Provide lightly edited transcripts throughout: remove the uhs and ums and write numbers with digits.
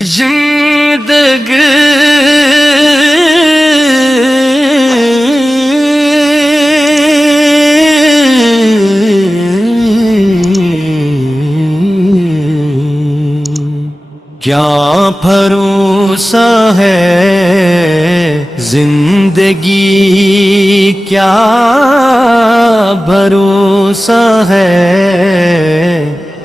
زندگی کیا بھروسہ ہے، زندگی کیا بھروسہ ہے،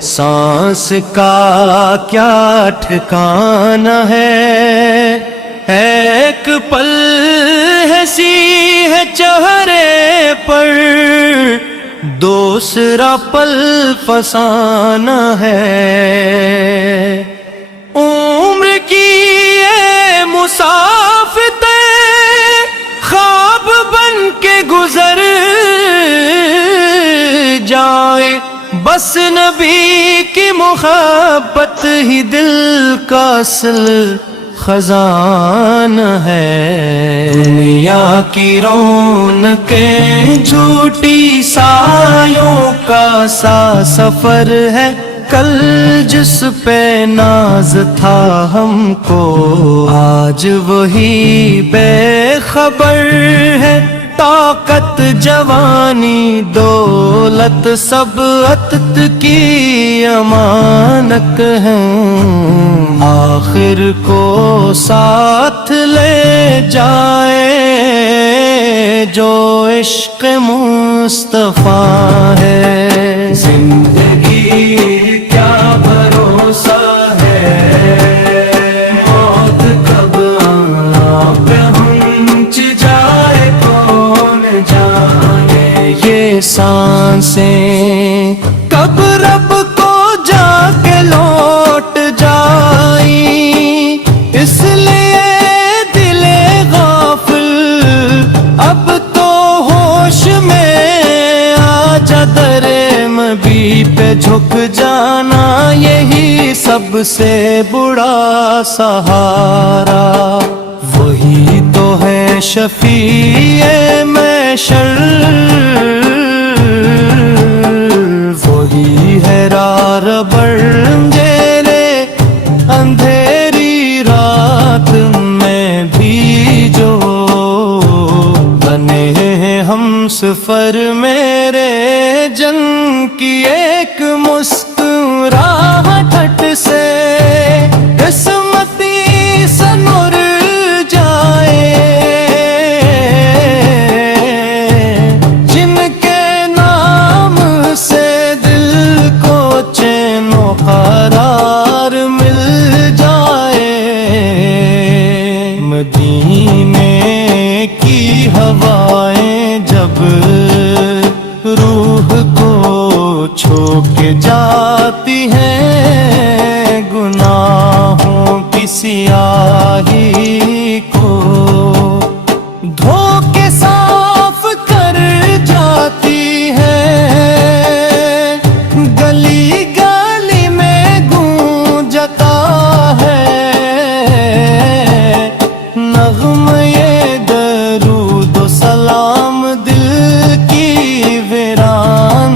سانس کا کیا ٹھکانہ ہے، ایک پل ہنسی ہے چہرے پر، دوسرا پل فسانہ ہے، عمر کی یہ مسافت خواب بن کے گزر جائے، بس نبی کی محبت ہی دل کا اصل خزانہ ہے، دنیا کی رونقیں جھوٹی سایوں کا سا سفر ہے، کل جس پہ ناز تھا ہم کو آج وہی بے خبر ہے، طاقت جوانی دولت سب عطت کی امانت ہے، آخر کو ساتھ لے جائے جو عشق مصطفیٰ ہے، زندگی کیا بھروسہ ہے، موت کب آپ ہنچ جائے کون جانے، یہ سانسیں کب رب کو جا کے لوٹ جائیں، اس لیے دل غافل اب تو ہوش میں آ جا، در مبی پہ جھک جانا یہی سب سے بڑا سہارا، وہی تو ہے شفیع محشر، وہی ہے راہبر میرے اندھیری رات میں بھی، جو بنے ہیں ہم سفر میرے جن کی ایک مسکراہٹ سے قسمتی سنور جائے، جن کے نام سے دل کو چین و قرار مل جائے، مدینے کی ہوائیں جب روح کو چھو کے جاتی ہیں، گناہوں کی سیاہی کو دھو کے صاف کر جاتی ہیں، گلی گلی میں گونجتا ہے نغمے درود و سلام، دل کی ویران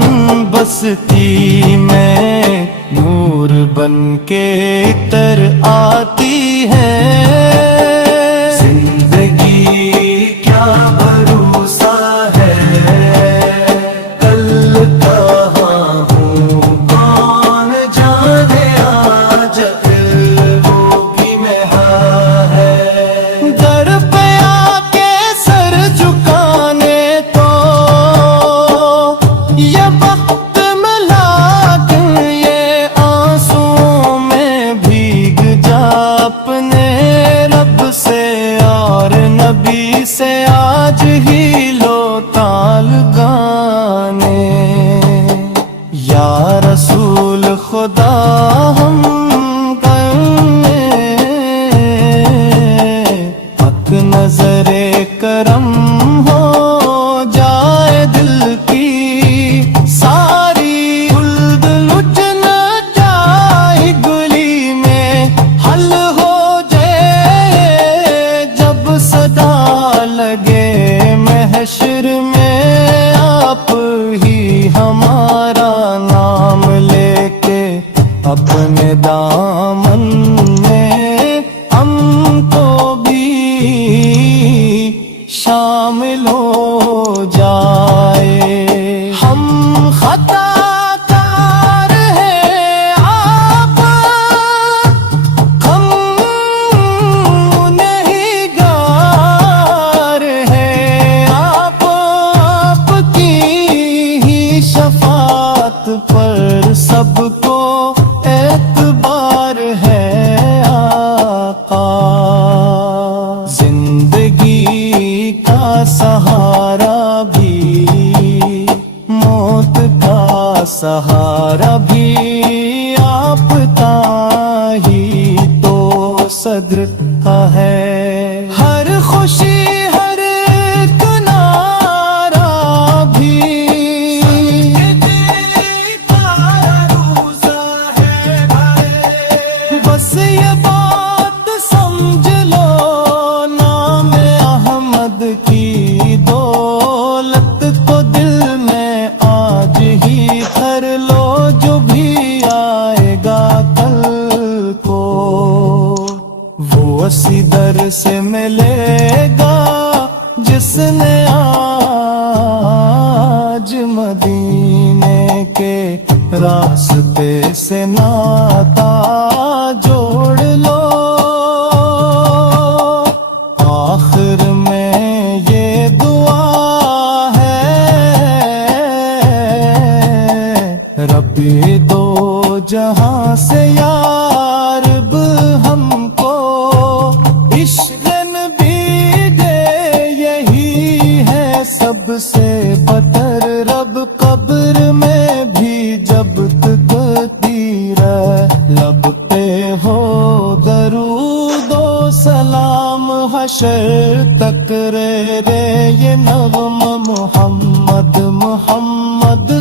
بستی میں نور بن کے اتر آتی ہے، زندگی کیا بھروسہ ہے، کل کہاں ہوں کون جانے، آج دل ہوگی مہاں ہے، در پہ آ کے سر جھکانے تو یہ وقت ملا کے یہ آنسوں میں بھیگ جا سہارا بھی آپ تاہی تو صدر ہے ہر خوشی ہر کنارا بھی بس یہ بات سمجھ لو نام احمد کی دولت کو دل میں آج ہی کر لو جو بھی آئے گا کل کو وہ اسی در سے ملے گا جس نے آج مدینے کے راستے سے ناتا جوڑ لو آخر میں یہ دعا ہے ربی دو جہاں سے یا رب ہم کو عشق نبی دے یہی ہے سب سے بہتر رب قبر میں بھی جب تک تیرا لب پہ ہو درود و سلام حشر تک رے یہ نغمہ محمد محمد